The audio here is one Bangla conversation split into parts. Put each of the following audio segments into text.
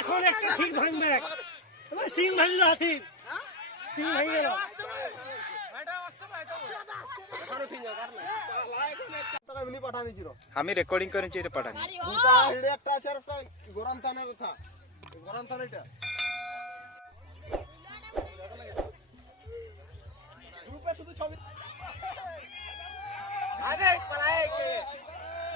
এখন একটা ঠিক ভাঙবে এবার সিং ভাঙল হাতি সিং ভাঙে গেল এমনি পাঠানিছিল আমি রেকর্ডিং করেছি এটা পাঠানি দুটা হিড়ে একটা আছে আর একটা গরম থানে কথা গরম থানে এটা গ্রুপে শুধু ছবি আরে পলাই কে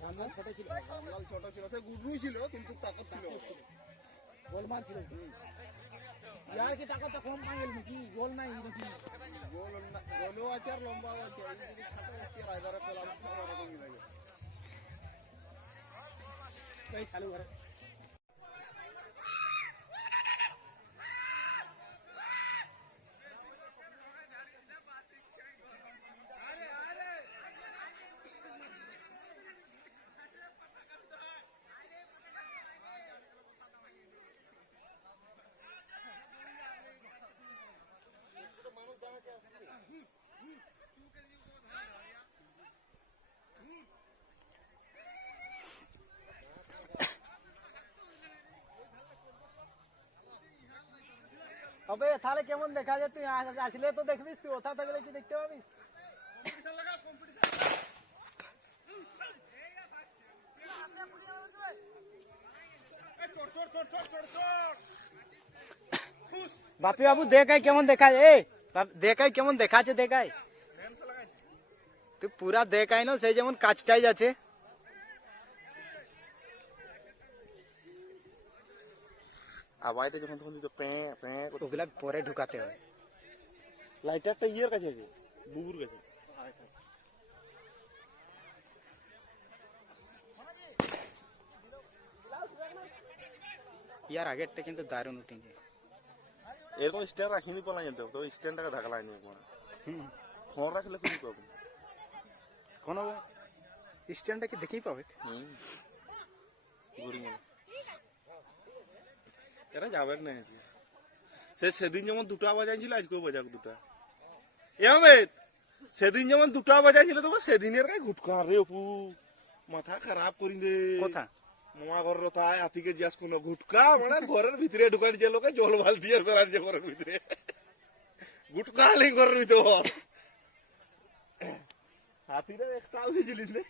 ব- ব- রামলাল ছোট ছিল সে গুডুই ছিল, কিন্তু তাকত ছিল। গোলমাল ছিল ইয়ার কি টাকা তো কম পাইল নাকি গোল নাই নাকি? গোল গোলও আছে আর লম্বাও আছে। এই যদি ছোট আছে রাইদারে পেলাম ওরকমই লাগে এই চালু করে তবে তাহলে কেমন দেখা যায়? তুই আসলে তো দেখবিস তুই ওথা থাকলে কি দেখতে পাবি? বাপি বাবু দেখাই কেমন দেখায়? এ দেখাই কেমন দেখাচ্ছে, দেখাই। তুই পুরা দেখাই না, সেই যেমন কাজটাই আছে আবাইটা যখন তখন দিত প্যাঁ প্যাঁ ওগুলা পরে ঢুকাতে হয়। লাইটারটা ইয়ের কাছে আছে বুবুর কাছে। ইয়ার আগেরটা কিন্তু দারুণ উঠেছে এরকম স্ট্যান্ড রাখিনি পালা যেতে তো স্ট্যান্ডটাকে ঢাকা লাইনি হুম। ফোন রাখলে খুবই পাবো কোনো স্ট্যান্ডটাকে দেখেই পাবে? হুম। ঘুরি এরা যাবে না আজকে সে সেদিন যেমন দুটো বাজাইছিল আজকেও বাজাক দুটা এ আহমেদ সেদিন যেমন দুটো বাজাইছিল তোমার সেদিনের গায়ে ঘুটকা রে অপু মাথা খারাপ করি দে কথা মামা ঘর তাই হাতিকে জিজ্ঞাস কোনো ঘুটকা মানে ঘরের ভিতরে ঢুকান যে লোকে জল বালতি আর বেড়ান যে ঘরের ভিতরে গুটকা হালি ঘরের ভিতরে হাতিরে একটা বুঝেছিলিস না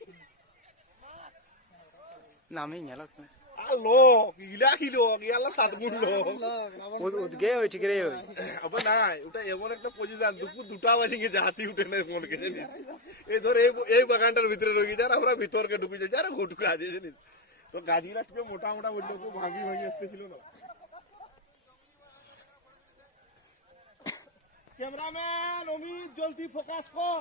নামেই গেল আর লোক ইলা কি লোক ইয়ালা সাত লোক উদগে ওই ঠিক রে ওই আবার নাই ওটা এমন একটা পজিশন দুপুর দুটা বাজে গেছে হাতি উঠে নেই মন কে জানিস এই ধর এই এই বাগানটার ভিতরে আর আমরা ভিতরকে ঢুকি যাই আরে ঘুটকা আছে জানিস তো গাজিরা টিকে মোটা মোটা বলল ভাঙি ভাঙি আসতেছিল না। ক্যামেরাম্যান অমিত জলদি ফোকাস কর।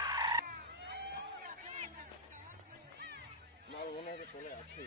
চলে আছে